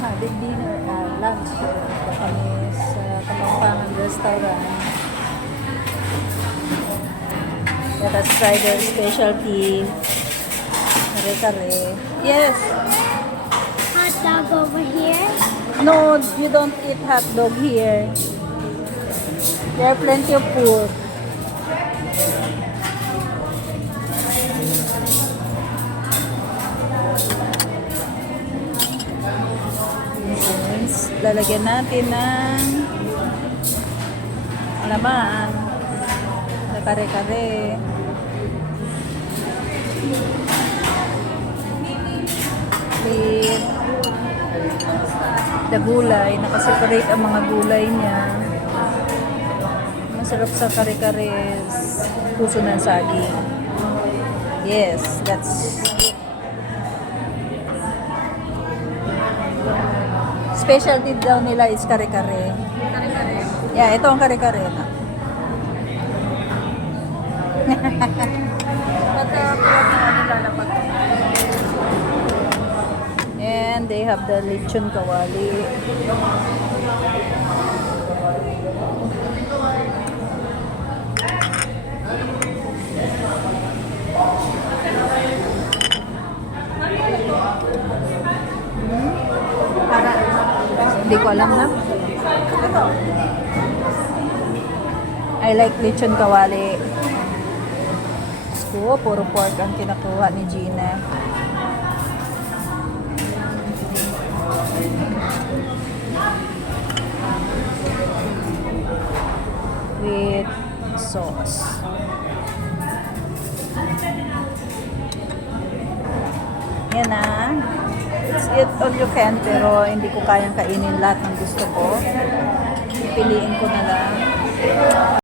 having dinner, lunch. Ito kami sa Kapampangan Restaurant. Let us try their specialty. Kare-kare. Yes. Hot dog over here. No, you don't eat hot dog here. There are plenty of food. Lalagyan natin ng laman na kare-kare. With the gulay, nakaseparate ang mga gulay niya. Masarap sa kare-kare is puso ng saging. Yes, that's specialty daw nila is kare-kare. Kare-kare. Yeah, ito ang kare-kare. And they have the lechon kawali. Hindi ko alam na. I like lechon kawali. So, puro pork ang kinakuha ni Gina. With sauce. Yan na. It's eat all you can, pero hindi ko kayang kainin lahat ng gusto ko. Pipiliin ko na lang.